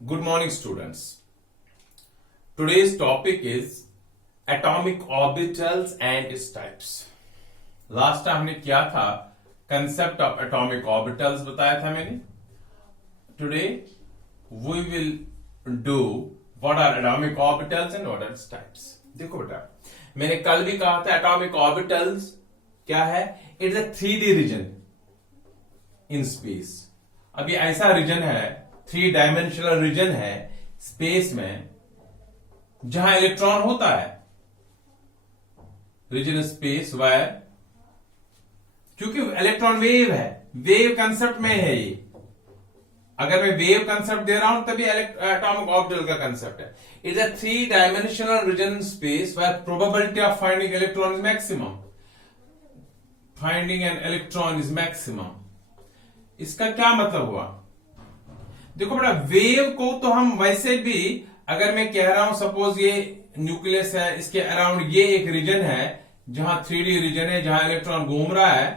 Good morning, students. Today's topic is atomic orbitals and its types. Last time हमने क्या था, concept of atomic orbitals बताया था मैंने. Today we will do what are atomic orbitals and what are its types. देखो बेटा, मैंने कल भी कहा था atomic orbitals क्या है? It is a 3D region in space. अभी ऐसा रीजन है, 3 डायमेंशनल रीजन है स्पेस में जहां इलेक्ट्रॉन होता है. रीजन स्पेस वायर, क्योंकि इलेक्ट्रॉन वेव है, वेव कंसेप्ट में है ये. अगर मैं वेव कंसेप्ट दे रहा हूं तभी एटॉमिक ऑर्बिटल का कंसेप्ट है. It is a 3 dimensional region in space where probability of finding electron is maximum. Finding an electron is maximum. इसका क्या मतलब हुआ? देखो बेटा, वेव को तो हम वैसे भी, अगर मैं कह रहा हूं सपोज ये न्यूक्लियस है, इसके अराउंड ये एक रीजन है जहां 3D रीजन है, जहां इलेक्ट्रॉन घूम रहा है,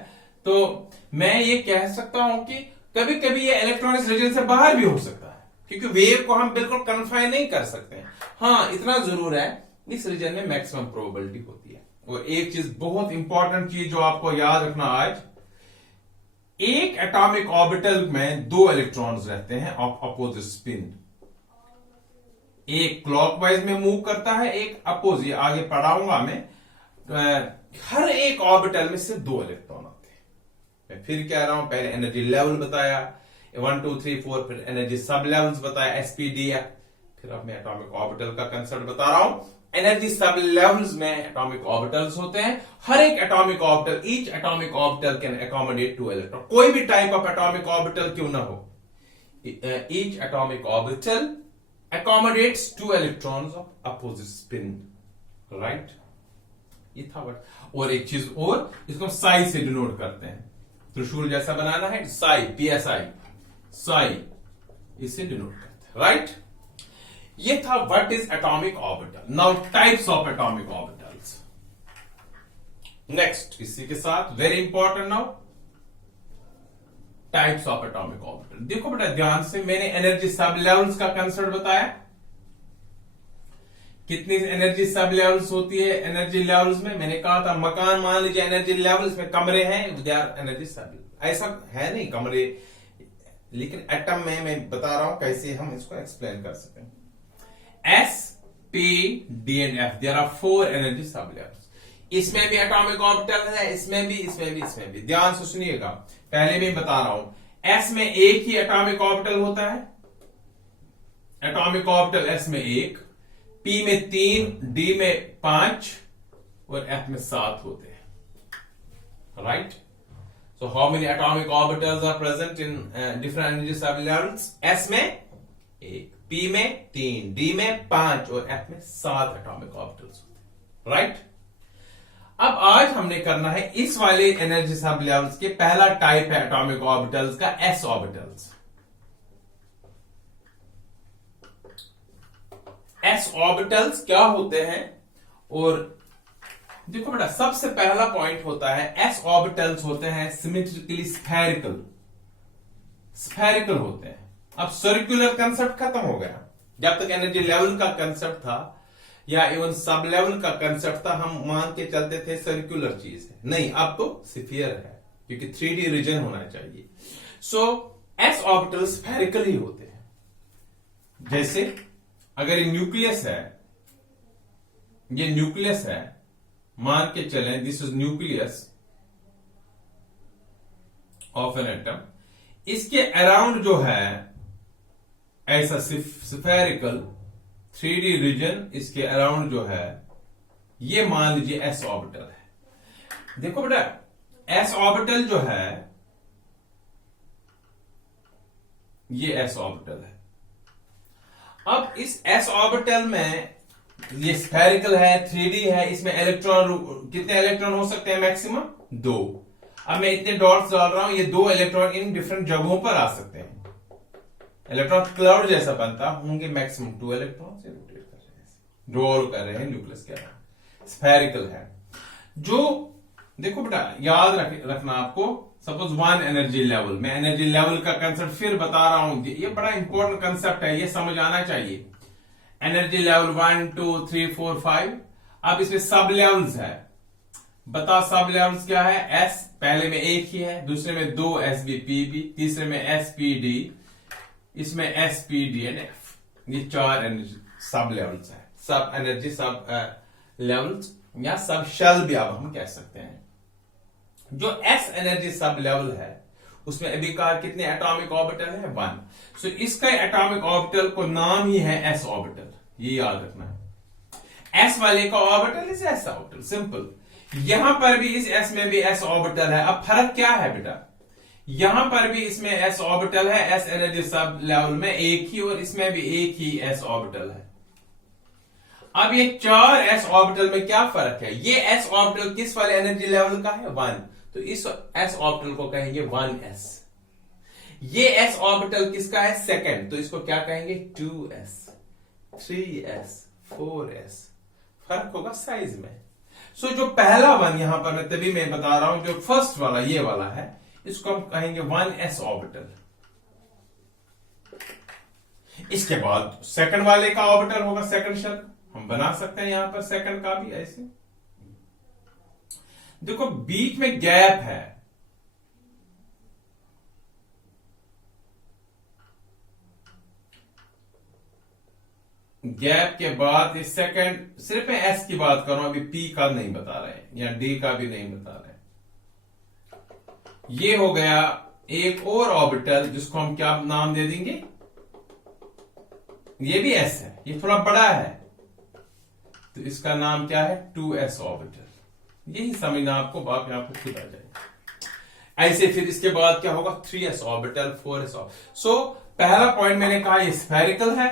तो मैं ये कह सकता हूं कि कभी कभी ये इलेक्ट्रॉन इस रीजन से बाहर भी हो सकता है, क्योंकि वेव को हम बिल्कुल कन्फाइन नहीं कर सकते हैं. हाँ, इतना जरूर है, इस रीजन में मैक्सिमम प्रोबेबिलिटी होती है. और एक चीज, बहुत इंपॉर्टेंट चीज जो आपको याद रखना आज, एक एटॉमिक ऑर्बिटल में 2 इलेक्ट्रॉन्स रहते हैं ऑफ अपोजिट स्पिन. एक क्लॉकवाइज में मूव करता है, एक अपोजिट. आगे पढ़ाऊंगा मैं. हर एक ऑर्बिटल में से 2 इलेक्ट्रॉन आते हैं. मैं फिर कह रहा हूं, पहले एनर्जी लेवल बताया 1 2 3 4, फिर एनर्जी सब लेवल्स बताया एसपीडीएफ, फिर अब मैं एटॉमिक ऑर्बिटल का कंसेप्ट बता रहा हूं. एनर्जी सब लेवल्स में एटॉमिक ऑर्बिटल्स होते हैं. हर एक atomic orbital, each atomic orbital can accommodate 2 electron. कोई भी टाइप ऑफ एटॉमिक ऑर्बिटल क्यों ना हो, each atomic orbital accommodates 2 electrons of opposite spin, right? ये था वर्ड. और एक चीज और, इसको साई से डिनोट करते हैं. त्रिशूल जैसा बनाना है, साई, PSI, साई, इससे डिनोट करते हैं, राइट? ये था what is atomic orbital. Now types of atomic orbitals. Next, इसी के साथ very important now, types of atomic orbital. देखो बेटा ध्यान से, मैंने एनर्जी सब लेवल्स का कंसेप्ट बताया. कितनी एनर्जी सब लेवल्स होती है एनर्जी लेवल्स में? मैंने कहा था मकान, मान लीजिए एनर्जी लेवल्स में कमरे हैं, दे आर एनर्जी सब. ऐसा है नहीं कमरे, लेकिन एटम में मैं बता रहा हूं कैसे हम इसको एक्सप्लेन कर सकते हैं. S, P, D and F, there are 4 energy sub levels. इसमें भी एटॉमिक ऑर्बिटल है, इसमें भी, इसमें भी, इसमें भी. ध्यान से सुनिएगा, पहले भी बता रहा हूं. S में एक ही एटॉमिक ऑर्बिटल होता है, एटॉमिक ऑर्बिटल S में 1, P में 3, D में 5 और F में 7 होते हैं, right? So how many atomic orbitals are present in different energy sub levels? S में 1, P में 3, D में 5 और F में 7 एटॉमिक ऑर्बिटल्स होते हैं, राइट? अब आज हमने करना है इस वाले एनर्जी सब लेवल्स के पहला टाइप है एटॉमिक ऑर्बिटल्स का, S ऑर्बिटल्स. S ऑर्बिटल्स क्या होते हैं? और देखो बेटा, सबसे पहला पॉइंट होता है, S ऑर्बिटल्स होते हैं सिमेट्रिकली स्फेरिकल. स्फेरिकल होते हैं. अब सर्कुलर कंसेप्ट खत्म हो गया. जब तक एनर्जी लेवल का कंसेप्ट था या इवन सब लेवल का कंसेप्ट था, हम मान के चलते थे सर्कुलर चीज है. नहीं, अब तो स्फीयर है, क्योंकि 3D रीजन होना चाहिए. सो S ऑर्बिटल स्फेरिकल ही होते हैं. जैसे अगर ये न्यूक्लियस है, ये न्यूक्लियस है, मान के चलें this is nucleus of an atom. इसके अराउंड जो है ऐसा स्फेरिकल 3D रीजन, इसके अराउंड जो है ये मान लीजिए S ऑर्बिटल है. देखो बेटा, S ऑर्बिटल जो है ये S ऑर्बिटल है. अब इस S ऑर्बिटल में ये स्फेरिकल है, 3D है, इसमें इलेक्ट्रॉन, कितने इलेक्ट्रॉन हो सकते हैं? मैक्सिमम 2. अब मैं इतने डॉट्स डाल रहा हूं, ये 2 इलेक्ट्रॉन इन डिफरेंट जगहों पर आ सकते हैं. इलेक्ट्रॉन क्लाउड जैसा बनता होंगे, मैक्सिमम 2 इलेक्ट्रॉन से रोटेट कर रहे हैं, रोल कर रहे हैं न्यूक्लियस के अराउंड. स्फेरिकल है. जो देखो बेटा, याद रखना आपको, सपोज 1 एनर्जी लेवल, मैं एनर्जी लेवल का कंसेप्ट फिर बता रहा हूं, ये बड़ा इंपॉर्टेंट कंसेप्ट है, ये समझ आना चाहिए। Energy level 1 2 3 4 5। अब इसमें सब लेवल्स है, बता सब लेवल्स क्या है। एस पहले में एक ही है, दूसरे में 2 एस बी पी बी, तीसरे में एस पी डी, इसमें S P D and F. ये 4 एनर्जी सब लेवल्स है, सब एनर्जी सब लेवल्स या सब शेल भी अब हम कह सकते हैं। जो एस एनर्जी सब लेवल है उसमें अभी कहा कितने एटॉमिक ऑर्बिटल है, 1। सो इसका एटॉमिक ऑर्बिटल को नाम ही है एस ऑर्बिटल, ये याद रखना है। एस वाले का orbital is S orbital, simple. यहां पर भी इस एस में भी एस ऑर्बिटल है। अब फर्क क्या है बेटा, यहां पर भी इसमें एस ऑर्बिटल है, एस एनर्जी सब लेवल में एक ही, और इसमें भी एक ही एस ऑर्बिटल है। अब ये 4 एस ऑर्बिटल में क्या फर्क है, ये एस ऑर्बिटल किस वाले एनर्जी लेवल का है, 1, तो इस एस ऑर्बिटल को कहेंगे 1s। ये एस ऑर्बिटल किसका है, सेकंड, तो इसको क्या कहेंगे 2s, 3s, 4s। फर्क होगा साइज में। सो जो पहला वन यहां पर मैं तभी मैं बता रहा हूं, जो फर्स्ट वाला ये वाला है, इसको हम कहेंगे 1s ऑर्बिटल। इसके बाद सेकंड वाले का ऑर्बिटल होगा सेकंड शेल, हम बना सकते हैं यहां पर सेकंड का भी ऐसे। देखो बीच में गैप है, गैप के बाद इस सेकंड, सिर्फ मैं एस की बात कर रहा हूं, अभी पी का नहीं बता रहे या डी का भी नहीं बता रहे। ये हो गया एक और ऑर्बिटल जिसको हम क्या नाम दे देंगे, ये भी एस है, ये थोड़ा बड़ा है, तो इसका नाम क्या है 2s ऑर्बिटल। यही समझना आपको, बाकी आपको खुद आ जाएगा। ऐसे फिर इसके बाद क्या होगा 3s ऑर्बिटल, 4s ऑर्बिटल। सो पहला पॉइंट मैंने कहा ये स्फेरिकल है,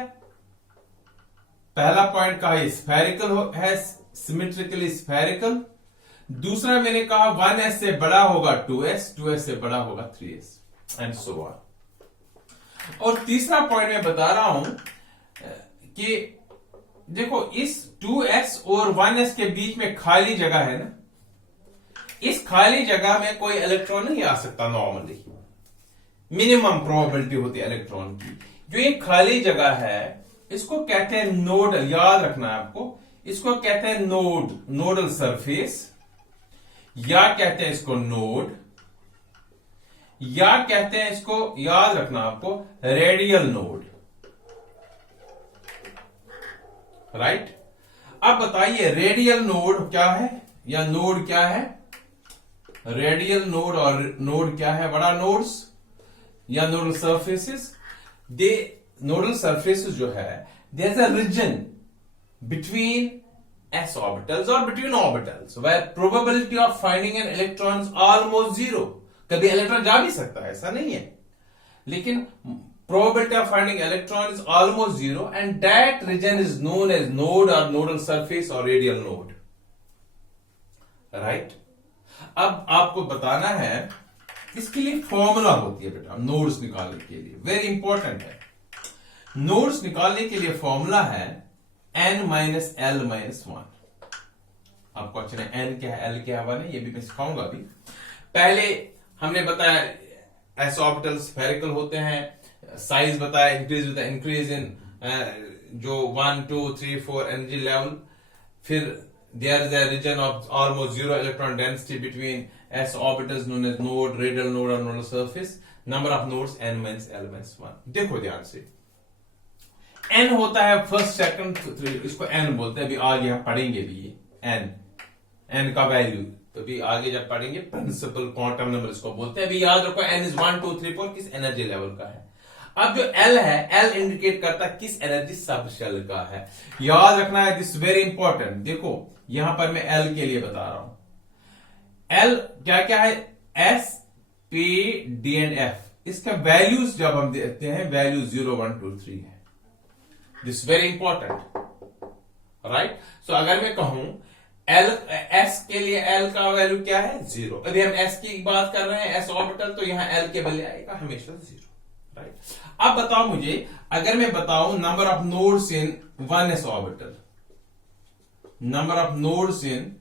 पहला पॉइंट कहा ये स्फेरिकल है, सिमेट्रिकली स्फेरिकल। दूसरा मैंने कहा 1s से बड़ा होगा 2s, 2s से बड़ा होगा 3s एंड सो ऑन। और तीसरा पॉइंट मैं बता रहा हूं कि देखो इस 2s और 1s के बीच में खाली जगह है ना, इस खाली जगह में कोई इलेक्ट्रॉन नहीं आ सकता नॉर्मली, मिनिमम प्रोबेबिलिटी होती है इलेक्ट्रॉन की। जो ये खाली जगह है इसको कहते हैं नोड, याद रखना है आपको, इसको कहते हैं नोड, नोडल सरफेस, या कहते हैं इसको नोड, या कहते हैं इसको, याद रखना आपको, रेडियल नोड, राइट। अब बताइए रेडियल नोड क्या है या नोड क्या है, रेडियल नोड और नोड क्या है, बड़ा नोड्स या nodal surfaces. The nodal surfaces जो है, there is a region between s orbitals or between orbitals where probability of finding an electron is almost zero। कभी इलेक्ट्रॉन जा भी सकता है, ऐसा नहीं है, लेकिन probability of finding electron is almost zero and that region is known as node or nodal surface or radial node, right। अब आपको बताना है इसके लिए फॉर्मूला होती है बेटा, नोड्स निकालने के लिए वेरी इंपॉर्टेंट है। नोड्स निकालने के लिए फॉर्मूला है n माइनस एल माइनस 1। आपको अच्छा है n क्या है, l क्या है, 1 है, ये भी मैं सिखाऊंगा अभी। पहले हमने बताया एस ऑर्बिटल स्फेरिकल होते हैं, साइज बताया, इंक्रीज होता है, इंक्रीज इन जो 1 2 3 4 एनर्जी लेवल। फिर there is a region of almost zero electron density between s orbitals known as node, radial node or nodal surface। number of nodes n minus l minus 1। देखो ध्यान से, n होता है first second third, इसको n बोलते हैं। अभी आगे हम पढ़ेंगे भी ये n का वैल्यू, तो अभी आगे जब पढ़ेंगे प्रिंसिपल क्वांटम नंबर इसको बोलते हैं। अभी याद रखो n इज 1 2 3 4 किस एनर्जी लेवल का है। अब जो L है, L इंडिकेट करता है किस एनर्जी सब शेल का है, याद रखना है, दिस वेरी इंपॉर्टेंट। देखो यहां पर मैं L के लिए बता रहा हूं, L क्या क्या है, S P D and F, इसका वैल्यूज जब हम देते हैं वैल्यू 0 1 2 3 है, दिस वेरी इंपॉर्टेंट, राइट। सो अगर मैं कहूं L S के लिए L का वैल्यू क्या है 0, अभी हम S की बात कर रहे हैं S ऑर्बिटल, तो यहां L के वैल्यू आएगा हमेशा 0, राइट। अब बताओ मुझे, अगर मैं बताऊं number of nodes in 1s orbital, number of nodes in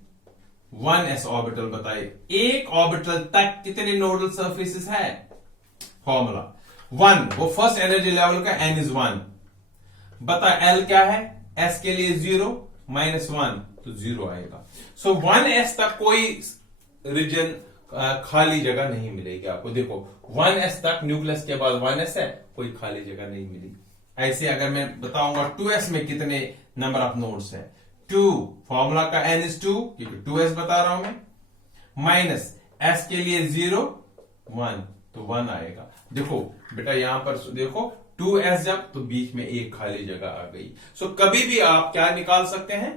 one S orbital बताइए, एक ऑर्बिटल तक कितने नोडल सर्फेसिस है? फॉर्मूला वन, वो फर्स्ट एनर्जी लेवल का n इज 1, बता L क्या है? S के लिए 0 माइनस 1 तो 0 आएगा। सो 1s तक कोई रीजन खाली जगह नहीं मिलेगी आपको। देखो 1s तक न्यूक्लियस के बाद 1s है, कोई खाली जगह नहीं मिली। ऐसे अगर मैं बताऊंगा 2s में कितने नंबर ऑफ नोड्स है, 2, फॉर्मूला का n इज 2 क्योंकि 2s बता रहा हूं मैं, माइनस s के लिए 0 1 तो 1 आएगा। देखो बेटा यहां पर देखो 2s जब तो बीच में एक खाली जगह आ गई। सो कभी भी आप क्या निकाल सकते हैं?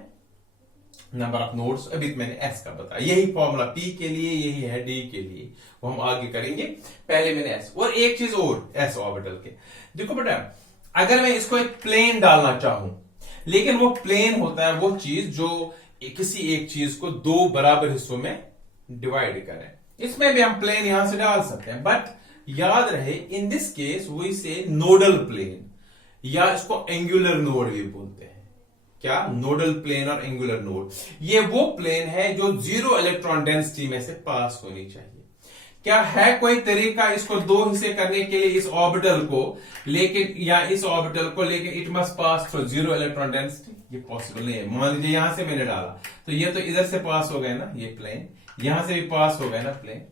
Number of nodes. अभी मैंने s का बताया, यही फॉर्मूला p के लिए, यही है d के लिए, वो हम आगे करेंगे। पहले मैंने s और एक चीज और s ऑर्बिटल के, देखो बेटा अगर मैं इसको एक प्लेन डालना चाहूं, लेकिन वो प्लेन होता है वो चीज जो किसी एक चीज को दो बराबर हिस्सों में डिवाइड करे, इसमें भी हम प्लेन यहां से डाल सकते हैं। बट याद रहे इन दिस केस वी से नोडल प्लेन, या इसको एंगुलर नोड भी बोलते हैं। क्या? नोडल प्लेन और एंगुलर नोड, ये वो प्लेन है जो 0 इलेक्ट्रॉन डेंसिटी में से पास होनी चाहिए। क्या है कोई तरीका इसको दो हिस्से करने के लिए, इस ऑर्बिटल को लेकिन, या इस ऑर्बिटल को लेकिन it must pass through 0 electron density? ये पॉसिबल नहीं है। मान लीजिए यहां से मैंने डाला तो ये तो इधर से पास हो गए ना, ये प्लेन यहां से भी पास हो गए ना प्लेन।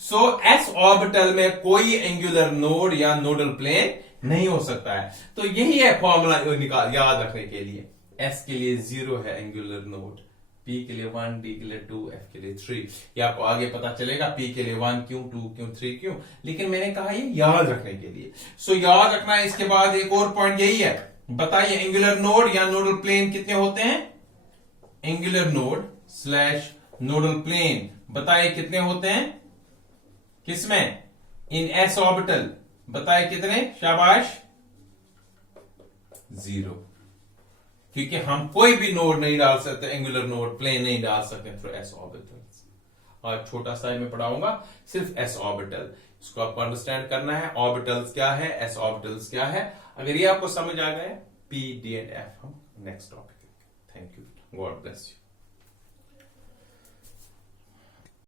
सो s ऑर्बिटल में कोई एंगुलर नोड या नोडल प्लेन नहीं हो सकता है। तो यही है फॉर्मूला याद रखने के लिए। s के लिए 0 है एंगुलर नोड, p के लिए 1, d के लिए 2, f के लिए 3। ये आपको आगे पता चलेगा p के लिए 1 क्यों, 2 क्यों, 3 क्यों, लेकिन मैंने कहा ये याद रखने के लिए। सो याद रखना है। इसके बाद एक और पॉइंट यही है, बताइए एंगुलर नोड या नोडल प्लेन कितने होते हैं? Angular node slash nodal plane बताइए कितने होते हैं? किसमें? इन s ऑर्बिटल बताइए कितने? शाबाश, 0, क्योंकि हम कोई भी नोड नहीं डाल सकते, एंगुलर नोड प्लेन नहीं डाल सकते थ्रू s ऑर्बिटल्स। और छोटा सा मैं पढ़ाऊंगा सिर्फ s ऑर्बिटल, इसको आपको अंडरस्टैंड करना है। ऑर्बिटल्स क्या है, s ऑर्बिटल्स क्या है, अगर ये आपको समझ आ गए p, d एंड f हम next topic. Thank you, God bless you.